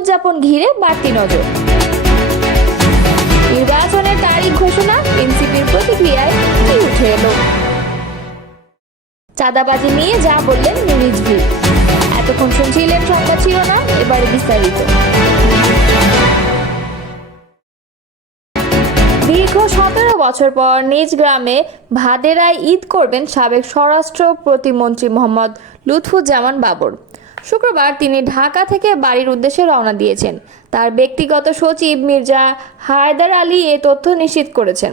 উদযাপন ঘিরে বাড়তি নজর। নির্বাচনের তারিখ ঘোষণা, এনসিপির প্রতিক্রিয়ায় কি উঠে এলো? চাঁদাবাজি নিয়ে যা বললেন রিজভী। এতক্ষণ শুনছিলেন সংবাদ শিরোনাম, এবারে বিস্তারিত। দীর্ঘ 17 বছর পর নিজ গ্রামে ভাদেরায় ঈদ করবেন সাবেক স্বরাষ্ট্র প্রতিমন্ত্রী মোহাম্মদ লুৎফুজ্জামান বাবর। শুক্রবার তিনি ঢাকা থেকে বাড়ির উদ্দেশ্যে রওনা দিয়েছেন। তার ব্যক্তিগত সচিব মির্জা হায়দার আলী এ তথ্য নিশ্চিত করেছেন।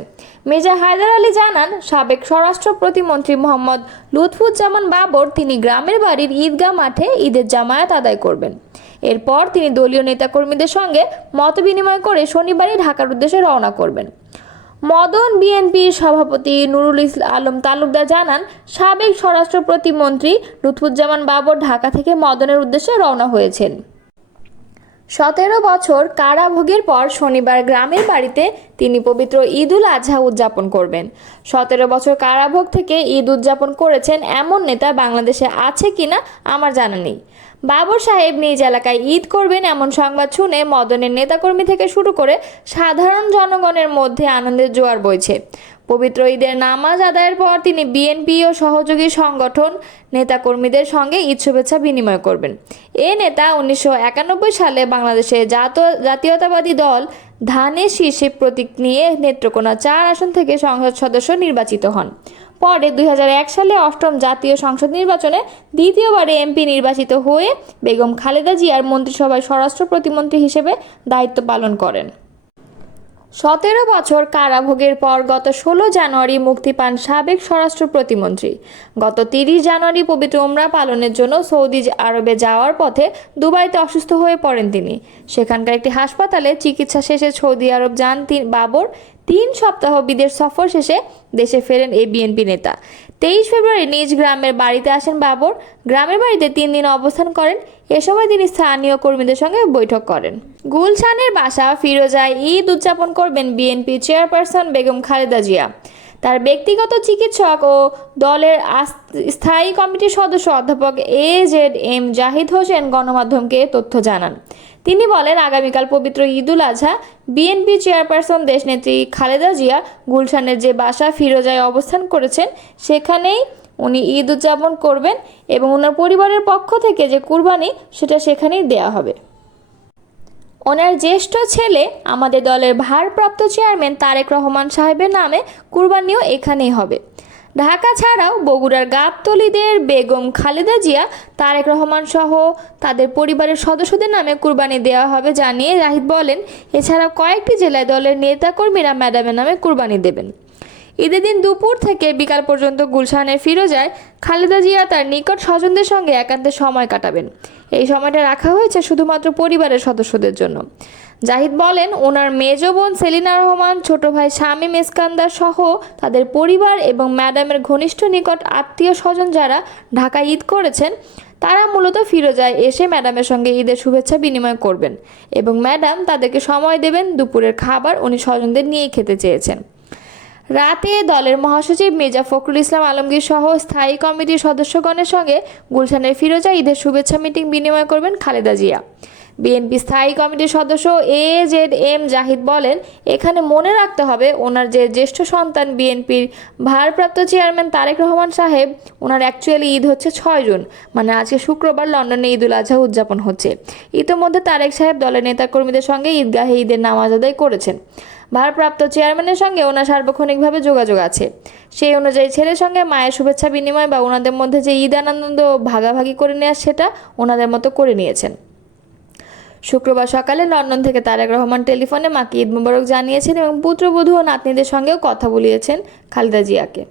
মির্জা হায়দার আলী জানান, সাবেক স্বরাষ্ট্র প্রতিমন্ত্রী মোহাম্মদ লুৎফুজ্জামান বাবর তিনি গ্রামের বাড়ির ঈদগাহ মাঠে ঈদের জামায়াত আদায় করবেন। এরপর তিনি দলীয় নেতাকর্মীদের সঙ্গে মতবিনিময় করে শনিবারই ঢাকার উদ্দেশ্যে রওনা করবেন। মদন বিএনপির সভাপতি নুরুল আলম তালুকদার জানান, সাবেক স্বরাষ্ট্র প্রতিমন্ত্রী লুৎফুজ্জামান বাবর ঢাকা থেকে মদনের উদ্দেশ্যে রওনা হয়েছেন। 17 বছর কারাভোগের পর শনিবার গ্রামের বাড়িতে তিনি পবিত্র ঈদুল আজহা উদযাপন করবেন। 17 বছর কারাভোগ থেকে ঈদ উদযাপন করেছেন এমন নেতা বাংলাদেশে আছে কিনা আমার জানা নেই। বাবর সাহেব নিজ এলাকায় ঈদ করবেন এমন সংবাদ শুনে মদনের নেতাকর্মী থেকে শুরু করে সাধারণ জনগণের মধ্যে আনন্দের জোয়ার বইছে। পবিত্র ঈদের নামাজ আদায়ের পর তিনি বিএনপি ও সহযোগী সংগঠন নেতাকর্মীদের সঙ্গে ঈদ শুভেচ্ছা বিনিময় করবেন। এ নেতা 1991 সালে বাংলাদেশের জাতীয়তাবাদী দল ধানের শীর্ষে প্রতীক নিয়ে নেত্রকোনা 4 আসন থেকে সংসদ সদস্য নির্বাচিত হন। পরে 2001 সালে 8ম জাতীয় সংসদ নির্বাচনে দ্বিতীয়বারে এমপি নির্বাচিত হয়ে বেগম খালেদা জিয়ার মন্ত্রিসভায় স্বরাষ্ট্র প্রতিমন্ত্রী হিসেবে দায়িত্ব পালন করেন। 17 বছর কারাভোগের পর গত 16 জানুয়ারি মুক্তি পান সাবেক স্বরাষ্ট্র প্রতিমন্ত্রী। গত 30 জানুয়ারি পবিত্র উমরা পালনের জন্য সৌদি আরবে যাওয়ার পথে দুবাইতে অসুস্থ হয়ে পড়েন তিনি। সেখানকার একটি হাসপাতালে চিকিৎসা শেষে সৌদি আরব যান বাবর। 3 সপ্তাহ বিদেশ সফর শেষে দেশে ফেরেন এই বিএনপি নেতা। 23 ফেব্রুয়ারি নিজ গ্রামের বাড়িতে আসেন বাবর। গ্রামের বাড়িতে 3 দিন অবস্থান করেন। এ সময় তিনি স্থানীয় কর্মীদের সঙ্গে বৈঠক করেন। গুলশানের বাসা ফিরোজায় ঈদ উদযাপন করবেন বিএনপি চেয়ারপারসন বেগম খালেদা জিয়া। তার ব্যক্তিগত চিকিৎসক ও দলের স্থায়ী কমিটির সদস্য অধ্যাপক AZM জাহিদ হোসেন গণমাধ্যমকে তথ্য জানান। তিনি বলেন, আগামীকাল পবিত্র ঈদুল আজহা বিএনপি চেয়ারপারসন দেশনেত্রী খালেদা জিয়া গুলশানের যে বাসা ফিরোজায় অবস্থান করেছেন সেখানেই উনি ঈদ উদযাপন করবেন এবং ওনার পরিবারের পক্ষ থেকে যে কুরবানি সেটা সেখানেই দেয়া হবে। ওনার জ্যেষ্ঠ ছেলে আমাদের দলের ভারপ্রাপ্ত চেয়ারম্যান তারেক রহমান সাহেবের নামে কুরবানিও এখানেই হবে। ঢাকা ছাড়াও বগুড়ার গাবতলীদের বেগম খালেদা জিয়া, তারেক রহমান সহ তাদের পরিবারের সদস্যদের নামে কুরবানি দেওয়া হবে জানিয়ে জাহিদ বলেন, এছাড়াও কয়েকটি জেলায় দলের নেতাকর্মীরা ম্যাডামের নামে কুরবানি দেবেন। ঈদের দিন দুপুর থেকে বিকাল পর্যন্ত গুলশানের ফিরোজায় খালেদা জিয়া তার নিকট স্বজনদের সঙ্গে একান্তে সময় কাটাবেন। এই সময়টা রাখা হয়েছে শুধুমাত্র পরিবারের সদস্যদের জন্য। জাহিদ বলেন, ওনার মেজ বোন সেলিনা রহমান, ছোট ভাই শামীম ইস্কান্দার সহ তাদের পরিবার এবং ম্যাডামের ঘনিষ্ঠ নিকট আত্মীয় স্বজন যারা ঢাকা ঈদ করেছেন তারা মূলত ফিরোজায় এসে ম্যাডামের সঙ্গে ঈদের শুভেচ্ছা বিনিময় করবেন এবং ম্যাডাম তাদেরকে সময় দেবেন। দুপুরের খাবার উনি স্বজনদের নিয়েই খেতে চেয়েছেন। রাতে দলের মহাসচিব মির্জা ফখরুল ইসলাম আলমগীর সহ স্থায়ী কমিটির সদস্যগণের সঙ্গে গুলশানের ফিরোজা ঈদের শুভেচ্ছা মিটিং বিনিময় করবেন খালেদা জিয়া। বিএনপি স্থায়ী কমিটির সদস্য AZM জাহিদ বলেন, এখানে মনে রাখতে হবে ওনার যে জ্যেষ্ঠ সন্তান বিএনপির ভারপ্রাপ্ত চেয়ারম্যান তারেক রহমান সাহেব, ওনার অ্যাকচুয়ালি ঈদ হচ্ছে 6 জুন, মানে আজকে শুক্রবার লন্ডনে ঈদুল আজহা উদযাপন হচ্ছে। ইতোমধ্যে তারেক সাহেব দলের নেতাকর্মীদের সঙ্গে ঈদগাহে ঈদের নামাজ আদায় করেছেন। ভারপ্রাপ্ত চেয়ারম্যানের সঙ্গে ওনার সার্বক্ষণিকভাবে যোগাযোগ আছে। সেই অনুযায়ী ছেলের সঙ্গে মায়ের শুভেচ্ছা বিনিময় বা ওনাদের মধ্যে যে ঈদ আনন্দ ভাগাভাগি করে নেওয়া সেটা ওনাদের মতো করে নিয়েছেন। শুক্রবার সকালে লন্ডন থেকে তারেক রহমান টেলিফোনে মাকে ঈদ মোবারক জানিয়েছেন এবং পুত্রবধূ ও নাতনিদের সঙ্গেও কথা বলিয়েছেন খালেদা জিয়াকে।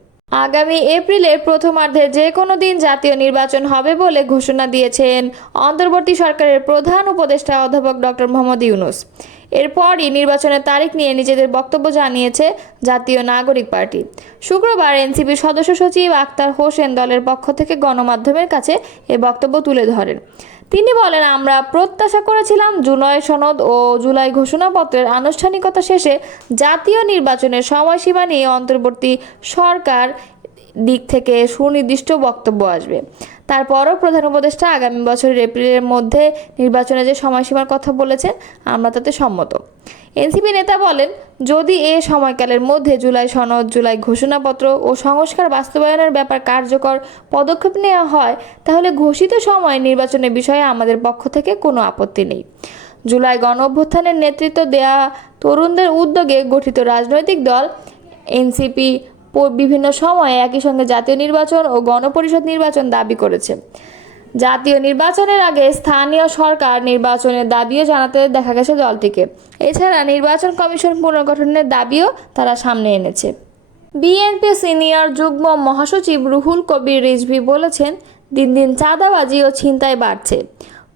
আগামী এপ্রিলের প্রথমার্ধে যে কোনো দিন জাতীয় নির্বাচন হবে বলে ঘোষণা দিয়েছেন অন্তর্বর্তী সরকারের প্রধান উপদেষ্টা অধ্যাপক ডক্টর মোহাম্মদ ইউনূস। এরপরই নির্বাচনের তারিখ নিয়ে নিজেদের বক্তব্য জানিয়েছে জাতীয় নাগরিক পার্টি। শুক্রবার এনসিপির সদস্য সচিব আক্তার হোসেন দলের পক্ষ থেকে গণমাধ্যমের কাছে এ বক্তব্য তুলে ধরেন। তিনি বলেন, আমরা প্রত্যাশা করেছিলাম জুলাই সনদ ও জুলাই ঘোষণাপত্রের আনুষ্ঠানিকতা শেষে জাতীয় নির্বাচনের সময়সীমা নিয়ে অন্তর্বর্তী সরকার দিক থেকে সুনির্দিষ্ট বক্তব্য আসবে। তারপরও প্রধান উপদেষ্টা আগামী বছরের এপ্রিলের মধ্যে নির্বাচনে যে সময়সীমার কথা বলেছেন আমরা তাতে সম্মত। এনসিপি নেতা বলেন, যদি এ সময়কালের মধ্যে জুলাই সনদ, জুলাই ঘোষণাপত্র ও সংস্কার বাস্তবায়নের ব্যাপার কার্যকর পদক্ষেপ নেওয়া হয় তাহলে ঘোষিত সময়ে নির্বাচনের বিষয়ে আমাদের পক্ষ থেকে কোনো আপত্তি নেই। জুলাই গণ অভ্যুত্থানের নেতৃত্ব দেয়া তরুণদের উদ্যোগে গঠিত রাজনৈতিক দল এনসিপি বিভিন্ন সময়ে একই সঙ্গে জাতীয় নির্বাচন ও গণপরিষদ নির্বাচন দাবি করেছে। জাতীয় নির্বাচনের আগে স্থানীয় সরকার নির্বাচনের দাবিও জানাতে দেখা গেছে দলটিকে। এছাড়া নির্বাচন কমিশন পুনর্গঠনের দাবিও তারা সামনে এনেছে। বিএনপি সিনিয়র যুগ্ম মহাসচিব রুহুল কবির রিজভী বলেছেন, দিন দিন চাঁদাবাজি ও ছিনতাই বাড়ছে।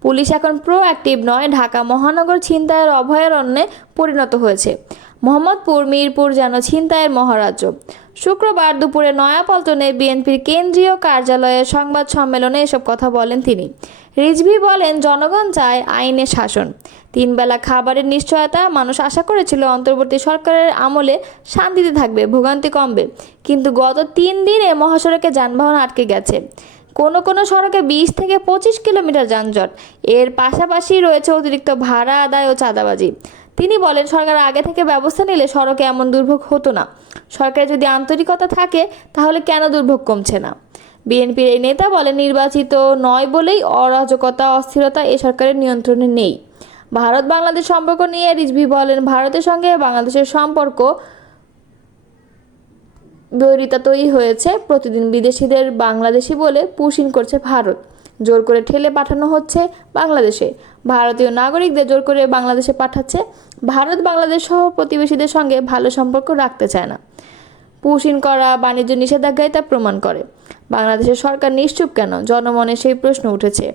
পুলিশ এখন প্রোঅ্যাক্টিভ নয়, ঢাকা মহানগর ছিনতাইয়ের অভয়ারণ্যে পরিণত হয়েছে। মোহাম্মদপুর, মিরপুর যেন ছিনতাইয়ের মহারাজ্য। শুক্রবার দুপুরে নয়াপল্টনে বিএনপির কেন্দ্রীয় কার্যালয়ের সংবাদ সম্মেলনে এসব কথা বলেন তিনি। রিজভী বলেন, জনগণ চায় আইনের শাসন, 3 বেলা খাবারের নিশ্চয়তা। মানুষ আশা করেছিল অন্তর্বর্তী সরকারের আমলে শান্তিতে থাকবে, ভোগান্তি কমবে, কিন্তু গত 3 দিনে মহাসড়কে যানবাহন আটকে গেছে। কোনো সড়কে 20 থেকে 25 কিলোমিটার যানজট। এর পাশাপাশি রয়েছে অতিরিক্ত ভাড়া আদায় ও চাঁদাবাজি। তিনি বলেন, সরকার আগে থেকে ব্যবস্থা নিলে সড়কে এমন দুর্ভোগ হতো না। সরকারে যদি আন্তরিকতা থাকে তাহলে কেন দুর্ভোগ কমছে না? বিএনপির এই নেতা বলেন, নির্বাচিত নয় বলেই অরাজকতা, অস্থিরতা এ সরকারের নিয়ন্ত্রণে নেই। ভারত বাংলাদেশ সম্পর্ক নিয়ে রিজভী বলেন, ভারতের সঙ্গে বাংলাদেশের সম্পর্ক বৈরিতা তৈরি হয়েছে। প্রতিদিন বিদেশিদের বাংলাদেশি বলে পুশিং করছে ভারত। জোর করে ঠেলে পাঠানো হচ্ছে বাংলাদেশে। ভারতীয় নাগরিকদের জোর করে বাংলাদেশে পাঠাচ্ছে। ভারত বাংলাদেশ সহ প্রতিবেশীদের সঙ্গে ভালো সম্পর্ক রাখতে চায় না। পুশিং করা বাণিজ্য নিষেধাজ্ঞায় তা প্রমাণ করে। বাংলাদেশের সরকার নিশ্চুপ কেন? জনমনে সেই প্রশ্ন উঠেছে।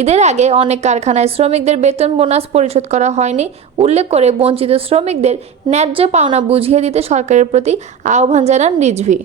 ঈদের আগে অনেক কারখানায় শ্রমিকদের বেতন বোনাস পরিশোধ করা হয়নি উল্লেখ করে বঞ্চিত শ্রমিকদের ন্যায্য পাওনা বুঝিয়ে দিতে সরকারের প্রতি আহ্বান জানান রিজভী।